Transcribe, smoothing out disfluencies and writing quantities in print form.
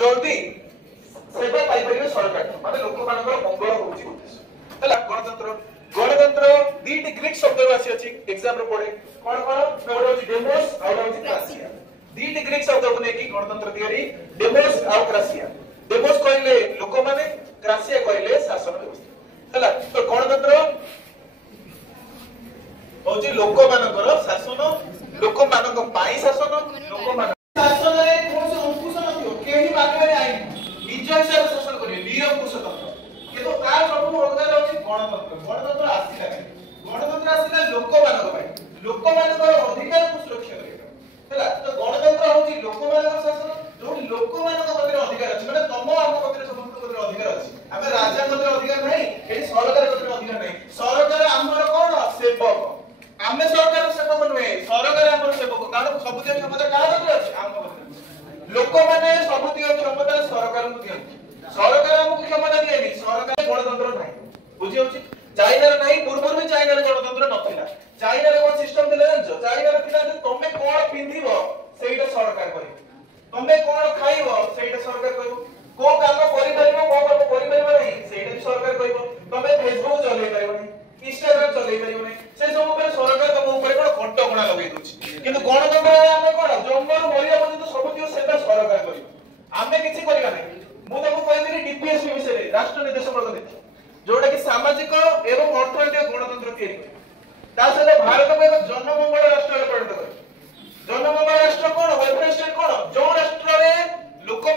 जल्दी सेवा पाइपर सरकार माने लोक मानकर मंगल होउची उद्देश्य हला गणतंत्र गणतंत्र दीटी ग्रीक शब्द आसी अछि एग्जाम रे पढे कोन कोन होउची डेमोस आ होउची क्रासिया दीटी ग्रीक शब्द को नेकी गणतंत्र थियरी डेमोस आ क्रासिया डेमोस कहले लोक माने क्रासिया कहले शासन व्यवस्था हला तो गणतंत्र होउची लोक मानकर शासन लोक मानक पाई शासन लोक मान शासन रे कोन अंकुश नथियो केही बागरे आइ निज हिसाब शासन करियो निरंकुश तंत्र किंतु तार सब अलगा रहउची गणतंत्र गणतंत्र आसिला गणतंत्र आसिला लोक मानक पाई लोक मानकर अधिकार को सुरक्षा करियो हला तो गणतंत्र होउची लोक मानक शासन जो लोक मानक पतिर अधिकार अछि माने तम हम पतिर समस्त पतिर अधिकार अछि हमें राजा पतिर अधिकार नाही एठी सरकार पतिर अधिकार नाही सरकार हमर कोन सेवक आमे सरकार सेवक नुहे सरकार हमर सेवक कारण सबुज क्षमता काहा पतिर अछि हम पतिर लोक माने सबुज क्षमता सरकार को दियନ୍ତି सरकार हमको क्षमता दिएनी सरकार गणतंत्र नाही बुझी होछि चाइना रे नाही पूर्व में चाइना रे गणतंत्र नथिला चाइना रे कोन सिस्टम दिले जानछो चाइना रे पिला तमे कोन पिंधिबो सेइटा सरकार करिबो तमे कोन खाइबो सेइटा सरकार करिबो को काम करि परिबो को काम करि परिबो नाही सेइटा सरकार करिबो तमे फेसबुक चलै परिबो नाही इंस्टाग्राम चलै परिबो नाही से सब ऊपर सरकार तम ऊपर कोन कटकणा लगै दोछि किंतु गणतंत्र हम कोन जंगल मरिया पर्यंत सब दियो सेटा सरकार करिबो आमे किछि करिबा नाही मु तमको कहली डीपीएसपी विषय राष्ट्र निर्देशक नीति जोटा कि सामाजिक एवं अर्थनैतिक गणतंत्र तैयारी करे ता सहित भारत को एक जनमंगल राष्ट्र रे परिणत करे जनमंगल राष्ट्र कोन वेलफेयर स्टेट कोन जो राष्ट्र रे लोक